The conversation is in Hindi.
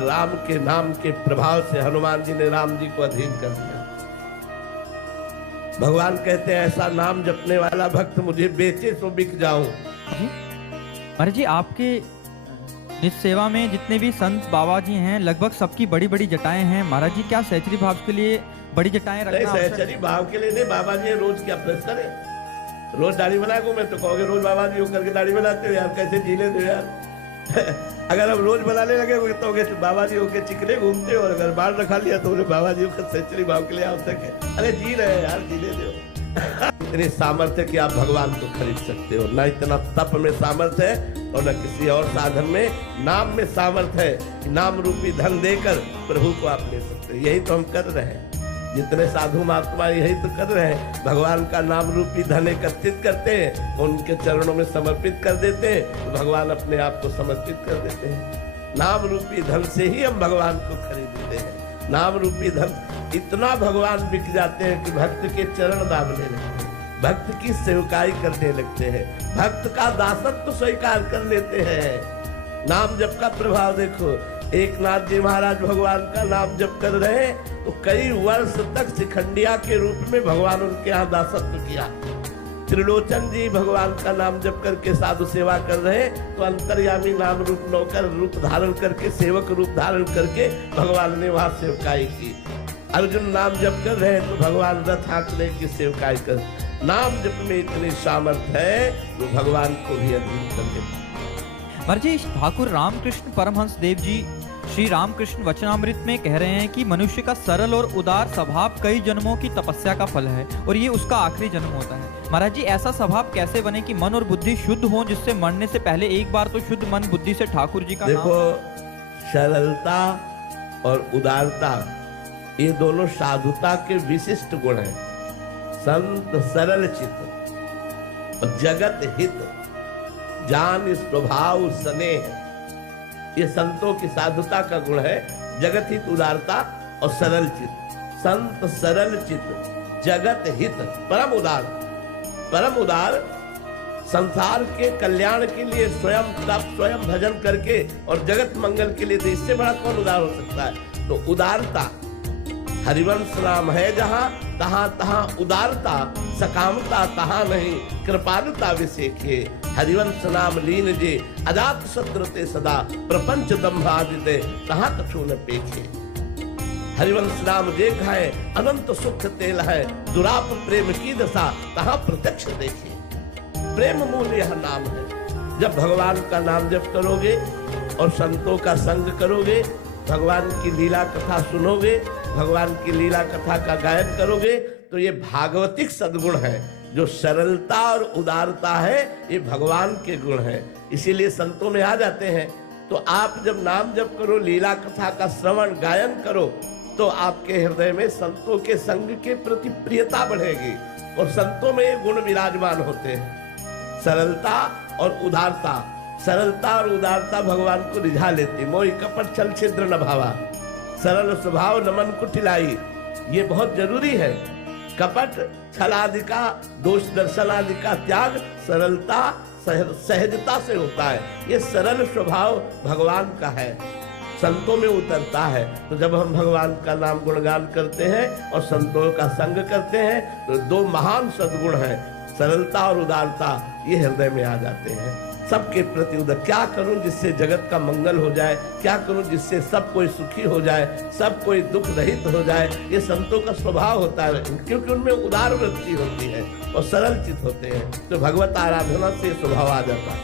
राम के नाम के प्रभाव से हनुमान जी ने राम जी को अधीन कर दिया। भगवान कहते हैं ऐसा नाम जपने वाला भक्त मुझे बेचे सो बिक जाऊं। महाराज जी, आपके निज सेवा में जितने भी संत बाबा जी हैं लगभग सबकी बड़ी बड़ी जटाएं हैं। महाराज जी, क्या सहचरी भाव के लिए बड़ी जटाएं रखना? सहचरी भाव के लिए नहीं, बाबा जी रोज क्या प्रेशर है, रोज दाढ़ी बना को मैं तो कहोगे रोज बाबा जी होकर के दाढ़ी बनाते हो यार, कैसे जी लेते हो यार। अगर हम रोज बनाने लगे तो बाबा जी होके चिकने घूमते हो, और अगर बाल रखा लिया तो बाबा जी होकर सहचरी भाव के लिए आवश्यक है। अरे जी रहे यार, जी लेते हो। इतनी सामर्थ्य कि आप भगवान को खरीद सकते हो, ना इतना तप में सामर्थ्य है और न किसी और साधन में। नाम में सामर्थ्य है, नाम रूपी धन देकर प्रभु को आप ले सकते हो। यही तो हम कर रहे हैं, जितने साधु महात्मा यही तो कर रहे हैं। भगवान का नाम रूपी धन एकत्रित करते हैं, उनके चरणों में समर्पित कर देते हैं, तो भगवान अपने आप को समर्पित कर देते हैं। नाम रूपी धन से ही हम भगवान को खरीदते हैं। नाम रूपी धन इतना भगवान बिक जाते हैं कि भक्त के चरण दाबने लगते हैं, भक्त की सेवकाई करने लगते हैं, भक्त का दासत्व स्वीकार कर लेते हैं। नाम जप का प्रभाव देखो, एक नाथ जी महाराज भगवान का नाम जप कर रहे तो कई वर्ष तक शिखंडिया के रूप में भगवान उनके यहाँ दासत्व किया। त्रिलोचन जी भगवान का नाम जप करके साधु सेवा कर रहे तो अंतर्यामी नाम रूप नौकर रूप धारण करके, सेवक रूप धारण करके भगवान ने वहां सेवकाई की। अर्जुन नाम जप कर रहे तो भगवान रथ हाँकने की सेवकाई कर। नाम जप में इतनी सामर्थ्य है वो भगवान को भी अधीन कर देता। महाराज जी, ठाकुर रामकृष्ण परमहंस देव जी श्री रामकृष्ण वचनामृत में कह रहे हैं कि मनुष्य का सरल और उदार स्वभाव कई जन्मों की तपस्या का फल है और ये उसका आखिरी जन्म होता है। महाराज जी, ऐसा स्वभाव कैसे बने कि मन और बुद्धि शुद्ध हो, जिससे मरने से पहले एक बार तो शुद्ध मन बुद्धि से ठाकुर जी का देखो, सरलता और उदारता ये दोनों साधुता के विशिष्ट गुण हैं। संत सरल चित्त और जगत हित जान स्वभाव स्नेह, ये संतों की साधुता का गुण है। जगत हित उदारता और सरल चित्त। संत सरल चित्त, जगत हित, परम उदार। परम उदार संसार के कल्याण के लिए स्वयं तप, स्वयं भजन करके और जगत मंगल के लिए, तो इससे बड़ा कौन उदार हो सकता है। तो उदारता, हरिवंश नाम है जहां तहां तहां उदारता, सकामता तहां नहीं, कृपालुता विशेखे। हरिवंश नाम लीन जे अजात शत्रुते सदा, प्रपंच दंभादिते तहां कछु न पेखे। हरिवंश नाम जे खाए अनंत सुख तेल है, दुराप प्रेम की दशा तहां प्रत्यक्ष देखे। प्रेम मूल यह नाम है। जब भगवान का नाम जप करोगे और संतों का संग करोगे, भगवान की लीला कथा सुनोगे, भगवान की लीला कथा का गायन करोगे, तो ये भागवतिक सद्गुण है। जो सरलता और उदारता है ये भगवान के गुण है, इसीलिए संतों में आ जाते हैं। तो आप जब नाम जप करो, लीला कथा का श्रवण गायन करो, तो आपके हृदय में संतों के संग के प्रति प्रियता बढ़ेगी और संतों में ये गुण विराजमान होते हैं, सरलता और उदारता। सरलता और उदारता भगवान को रिझा लेती। मोहि कपट छल छिद्र न भावा, सरल स्वभाव न मन कुटिलाई। ये बहुत जरूरी है। कपट छल आदि का, दोष दर्शन आदि का त्याग सरलता सहजता से होता है। ये सरल स्वभाव भगवान का है, संतों में उतरता है। तो जब हम भगवान का नाम गुणगान करते हैं और संतों का संग करते हैं तो दो महान सद्गुण हैं, सरलता और उदारता, ये हृदय में आ जाते हैं। सबके प्रति उदार, क्या करूं जिससे जगत का मंगल हो जाए, क्या करूं जिससे सब कोई सुखी हो जाए, सब कोई दुख रहित हो जाए, ये संतों का स्वभाव होता है, क्योंकि उनमें उदार वृत्ति होती है और सरल चित्त होते हैं। तो भगवत आराधना से स्वभाव आ जाता है।